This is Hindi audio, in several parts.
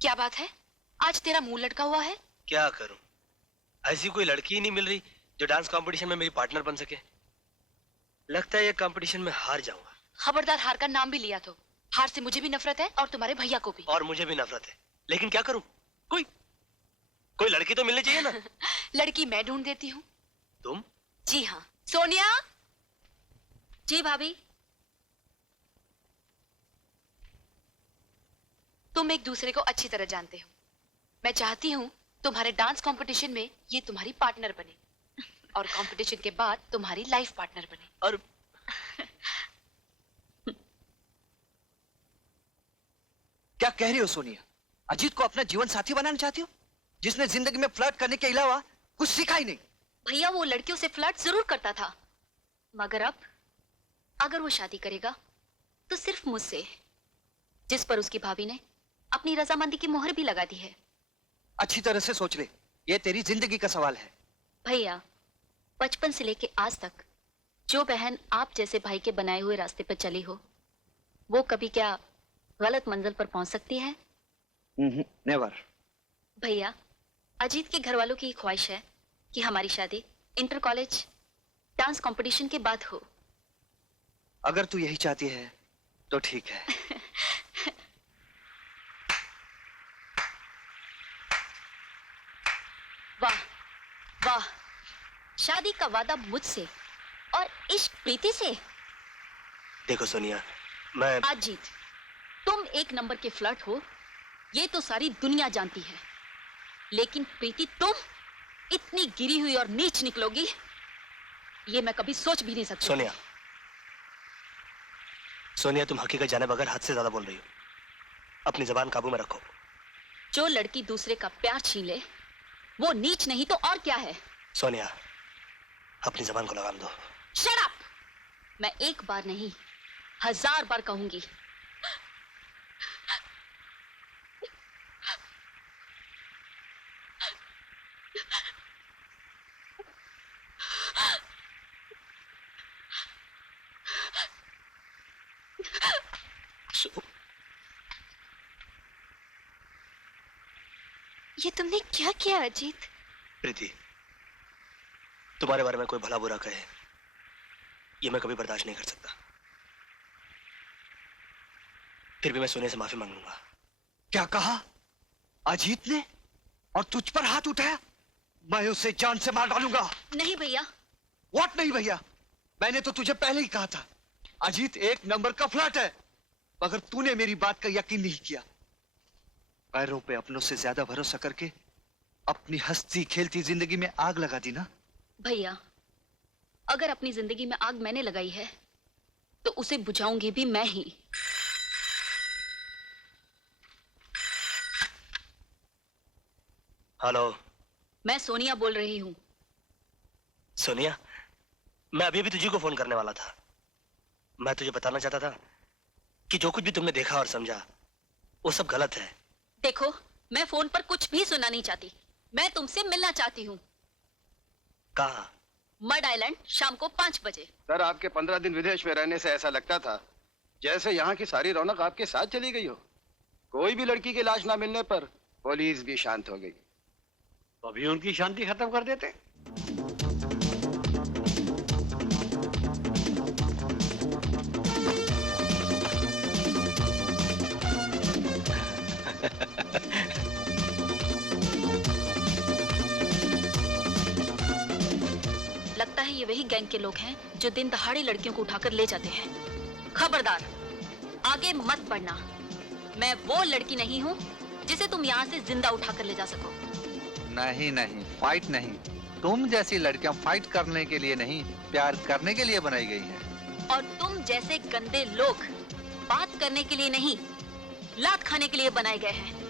क्या बात है, आज तेरा मुंह लटका हुआ है? क्या करूं, ऐसी कोई लड़की ही नहीं मिल रही जो डांस कंपटीशन में मेरी पार्टनर बन सके। लगता है ये कंपटीशन में हार जाऊंगा। खबरदार हार का नाम भी लिया तो। हार से मुझे भी नफरत है और तुम्हारे भैया को भी। और मुझे भी नफरत है, लेकिन क्या करूं? कोई लड़की तो मिलनी चाहिए ना। लड़की मैं ढूंढ देती हूँ। तुम? जी हाँ। सोनिया। जी भाभी। तुम एक दूसरे को अच्छी तरह जानते हो। मैं चाहती हूँ तुम्हारे डांस कंपटीशन में ये तुम्हारी पार्टनर बने और कंपटीशन के बाद तुम्हारी लाइफ पार्टनर बने। और क्या कह रही हो सोनिया? अजीत को अपना जीवन साथी बनाना चाहती हो, जिसने जिंदगी में फ्लर्ट करने के अलावा कुछ सीखा ही नहीं? भैया वो लड़कियों से फ्लर्ट जरूर करता था, मगर अब अगर वो शादी करेगा तो सिर्फ मुझसे, जिस पर उसकी भाभी ने अपनी रजामंदी की मोहर भी लगा दी है। अच्छी तरह से सोच ले, ये तेरी जिंदगी का सवाल है। भैया, बचपन से लेके आज तक जो बहन आप जैसे भाई के बनाए हुए रास्ते पर चली हो, वो कभी क्या गलत मंजिल पर पहुंच सकती है? नेवर। भैया, अजीत के घर वालों की ख्वाहिश है कि हमारी शादी इंटर कॉलेज डांस कंपटीशन के बाद हो। अगर तू यही चाहती है तो ठीक है। वाह वाह, शादी का वादा मुझसे और इश्क प्रीति से। देखो सोनिया, मैं अजीत, तुम एक नंबर के फ्लर्ट हो, ये तो सारी दुनिया जानती है, लेकिन प्रीति तुम इतनी गिरी हुई और नीच निकलोगी, ये मैं कभी सोच भी नहीं सकती। सोनिया, तुम हकीकत जाने बगैर हद से ज्यादा बोल रही हो। अपनी जबान काबू में रखो। जो लड़की दूसरे का प्यार छीन ले वो नीच नहीं तो और क्या है? सोनिया, अपनी जबान को लगाम दो। Shut up! मैं एक बार नहीं 1000 बार कहूंगी। ये तुमने क्या किया अजीत? प्रीति, तुम्हारे बारे में कोई भला बुरा कहे, ये मैं कभी बर्दाश्त नहीं कर सकता। फिर भी मैं सोनिया से माफी मांग लूंगा। क्या कहा? अजीत ने? और तुझ पर हाथ उठाया? मैं उसे जान से मार डालूंगा। नहीं भैया। व्हाट नहीं भैया? मैंने तो तुझे पहले ही कहा था, अजीत एक नंबर का फ्लर्ट है, मगर तूने मेरी बात का यकीन नहीं किया। पैरों पे अपनों से ज्यादा भरोसा करके अपनी हंसती खेलती जिंदगी में आग लगा दी ना। भैया, अगर अपनी जिंदगी में आग मैंने लगाई है तो उसे बुझाऊंगी भी मैं ही। हेलो, मैं सोनिया बोल रही हूँ। सोनिया, मैं अभी भी तुझे को फोन करने वाला था। मैं तुझे बताना चाहता था कि जो कुछ भी तुमने देखा और समझा वो सब गलत है। देखो, मैं फोन पर कुछ भी सुनना नहीं चाहती, मैं तुमसे मिलना चाहती हूँ। कहाँ? मड आइलैंड, शाम को 5 बजे। सर, आपके 15 दिन विदेश में रहने से ऐसा लगता था जैसे यहाँ की सारी रौनक आपके साथ चली गई हो। कोई भी लड़की की लाश ना मिलने पर पुलिस भी शांत हो गई। तो अभी उनकी शांति खत्म कर देते। लगता है ये वही गैंग के लोग हैं जो दिन दहाड़े लड़कियों को उठाकर ले जाते हैं। खबरदार, आगे मत बढ़ना। मैं वो लड़की नहीं हूँ जिसे तुम यहाँ से जिंदा उठाकर ले जा सको। नहीं नहीं, फाइट नहीं। तुम जैसी लड़कियां फाइट करने के लिए नहीं, प्यार करने के लिए बनाई गई हैं। और तुम जैसे गंदे लोग बात करने के लिए नहीं, लात खाने के लिए बनाए गए हैं।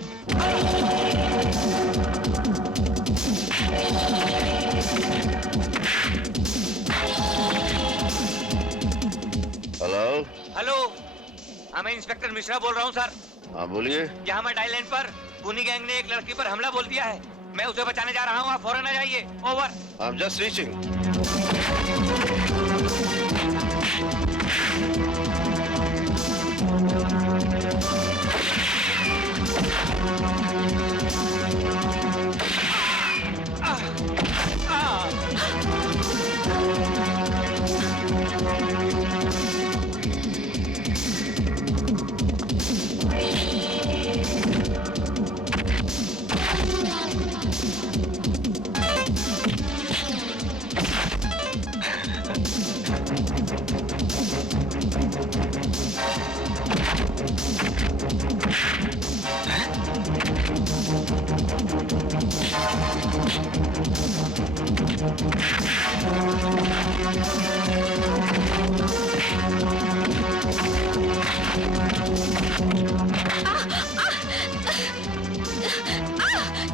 हेलो हेलो, मैं इंस्पेक्टर मिश्रा बोल रहा हूँ सर। हाँ बोलिए। यहाँ मैं आइलैंड पर पुनी गैंग ने एक लड़की पर हमला बोल दिया है। मैं उसे बचाने जा रहा हूँ, आप फौरन आ जाइए। ओवर। I'm just reaching.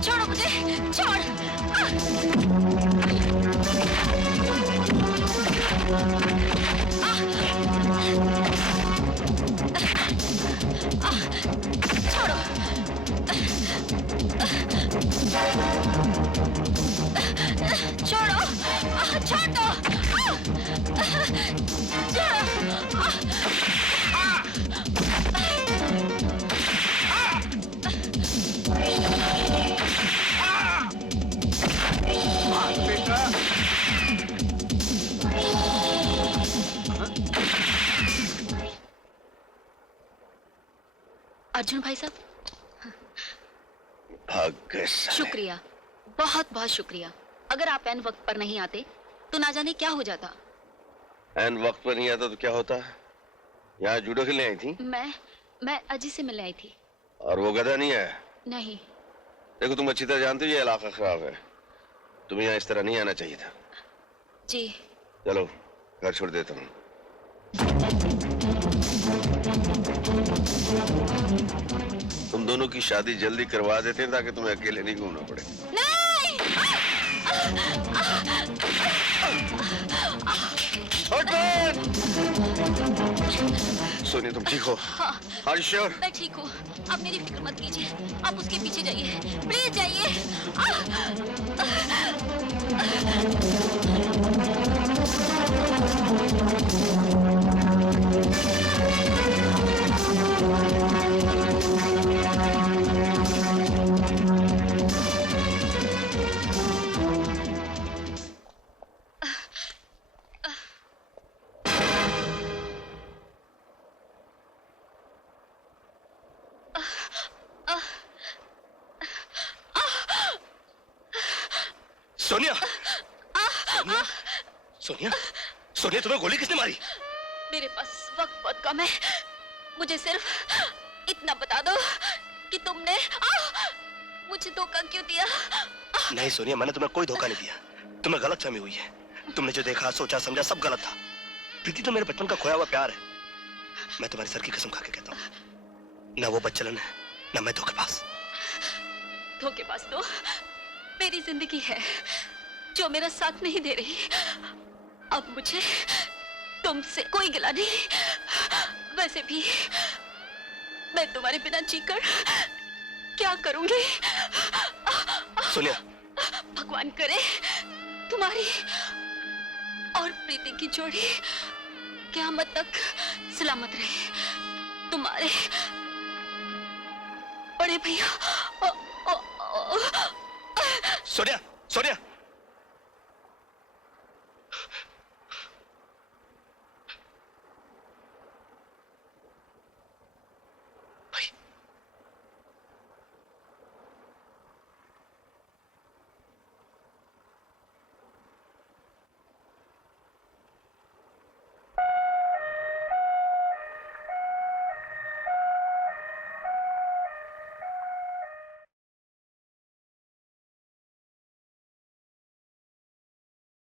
छोड़ो मुझे, छोड़। छोड़ो। छोड़ो, छोड़ दो। अर्जुन भाई साहब, भाग गए साले। शुक्रिया, बहुत बहुत शुक्रिया। अगर आप एन वक्त पर नहीं आते तो ना जाने क्या हो जाता। एन वक्त पर नहीं आता तो क्या होता? यहाँ जूडो खेलने आई थी? मैं अजी से मिलने आई थी। और वो गधा नहीं आया? नहीं। देखो तुम अच्छी तरह जानते हो ये इलाका खराब है, तुम्हें यहाँ इस तरह नहीं आना चाहिए था। जी। चलो घर छोड़ देता हूँ। तुम दोनों की शादी जल्दी करवा देते हैं ताकि तुम्हें अकेले नहीं घूमना पड़े। सोनिया तुम ठीक हो? हाँ। Are you sure? मैं ठीक हूँ, आप मेरी फिक्र मत कीजिए। आप उसके पीछे जाइए, प्लीज जाइए। सोनिया, सोनिया, सोनिया, सोनिया तुम्हें गोली किसने मारी? मेरे पास वक्त बहुत कम है, मुझे सिर्फ इतना बता दो कि तुमने मुझे धोखा क्यों दिया? नहीं सोनिया, मैंने तुम्हें कोई धोखा नहीं दिया। तुम्हें गलतफहमी हुई है। तुमने जो देखा, सोचा, समझा सब गलत था। प्रीति तो मेरे बचपन का खोया हुआ प्यार है। मैं तुम्हारी सर की कसम खा के कहता हूँ, ना वो बदचलन है, ना मैं धोखेबाज। धोखेबाज तो मेरी जिंदगी है जो मेरा साथ नहीं दे रही। अब मुझे तुमसे कोई गिला नहीं। वैसे भी मैं तुम्हारे बिना जीकर क्या करूंगी? सोनिया, भगवान करे तुम्हारी और प्रीति की जोड़ी क़यामत तक सलामत रहे। तुम्हारे बड़े भैया। सोनिया, सोनिया,